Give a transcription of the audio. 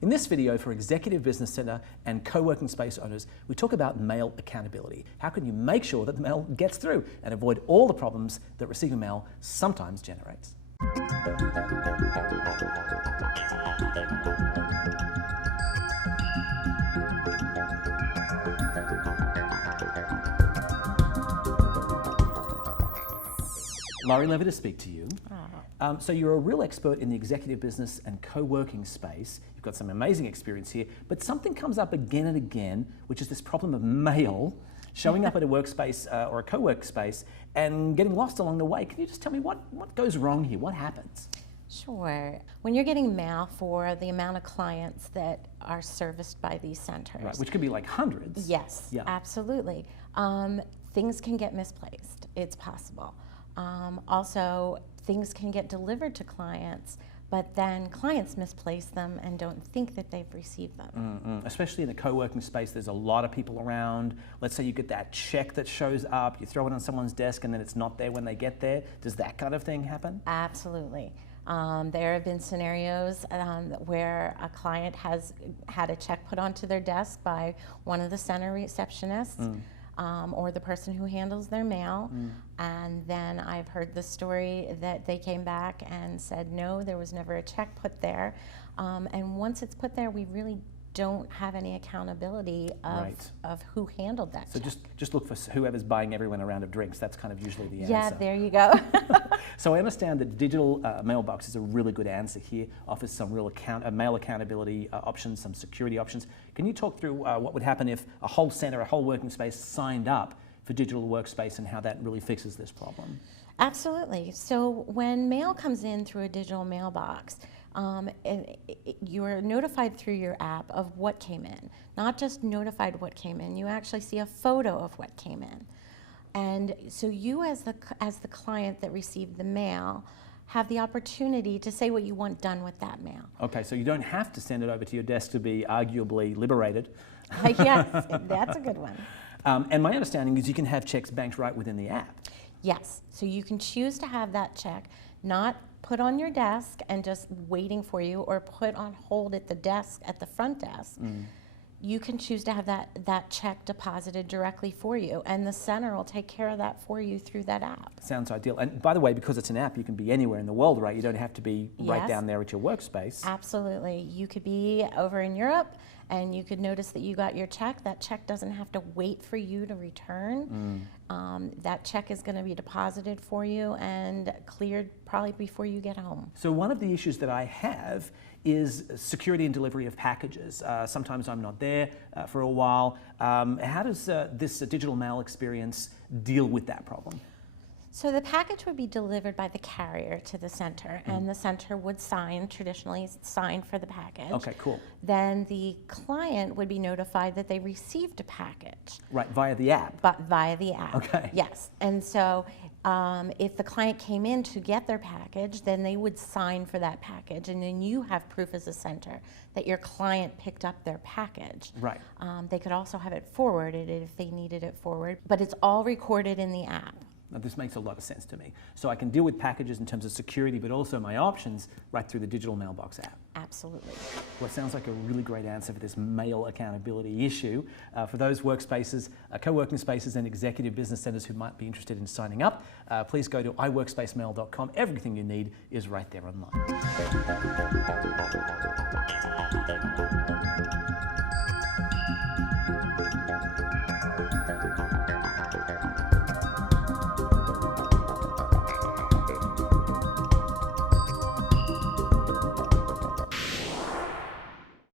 In this video for Executive Business Center and co-working space owners, we talk about mail accountability. How can you make sure that the mail gets through and avoid all the problems that receiving mail sometimes generates? Laurie, lovely to speak to you. So you're a real expert in the executive business and co-working space. You've got some amazing experience here, but something comes up again and again, which is this problem of mail showing up at a workspace or a co-work space and getting lost along the way. Can you just tell me what goes wrong here? What happens? Sure. When you're getting mail for the amount of clients that are serviced by these centers. Right, which could be like hundreds. Yes, yeah. Absolutely. Things can get misplaced. It's possible. Also, things can get delivered to clients, but then clients misplace them and don't think that they've received them. Especially in a co-working space, there's a lot of people around. Let's say you get that check that shows up, you throw it on someone's desk and then it's not there when they get there. Does that kind of thing happen? Absolutely. There have been scenarios where a client has had a check put onto their desk by one of the center receptionists. Or the person who handles their mail, and then I've heard the story that they came back and said, no, there was never a check put there, and once it's put there, we really don't have any accountability of who handled that check. So just look for whoever's buying everyone a round of drinks. That's kind of usually the answer. Yeah, there you go. So I understand that digital mailbox is a really good answer here, offers some real mail accountability options, some security options. Can you talk through what would happen if a whole center, a whole working space signed up for digital workspace and how that really fixes this problem? Absolutely. So when mail comes in through a digital mailbox, you're notified through your app of what came in. Not just notified what came in, you actually see a photo of what came in. And so you as the client that received the mail have the opportunity to say what you want done with that mail. Okay, so you don't have to send it over to your desk to be arguably liberated. Yes, that's a good one. And my understanding is you can have checks banked right within the app. Yes, so you can choose to have that check not put on your desk and just waiting for you, or put on hold at the desk, at the front desk. You can choose to have that check deposited directly for you, and the center will take care of that for you through that app. Sounds ideal. And by the way, because it's an app, you can be anywhere in the world, right? You don't have to be right down there at your workspace. Absolutely. You could be over in Europe and you could notice that you got your check. That check doesn't have to wait for you to return. That check is going to be deposited for you and cleared probably before you get home. So one of the issues that I have is security and delivery of packages. Sometimes I'm not there for a while. How does this digital mail experience deal with that problem? So the package would be delivered by the carrier to the center, and the center would traditionally sign for the package. Okay, cool. Then the client would be notified that they received a package. Right, via the app? But via the app. Okay. Yes, and so if the client came in to get their package, then they would sign for that package, and then you have proof as a center that your client picked up their package. Right. They could also have it forwarded if they needed it forwarded, but it's all recorded in the app. Now, this makes a lot of sense to me. So I can deal with packages in terms of security, but also my options right through the digital mailbox app. Absolutely. Well, it sounds like a really great answer for this mail accountability issue. For those workspaces, co-working spaces and executive business centers who might be interested in signing up, please go to iworkspacemail.com. Everything you need is right there online.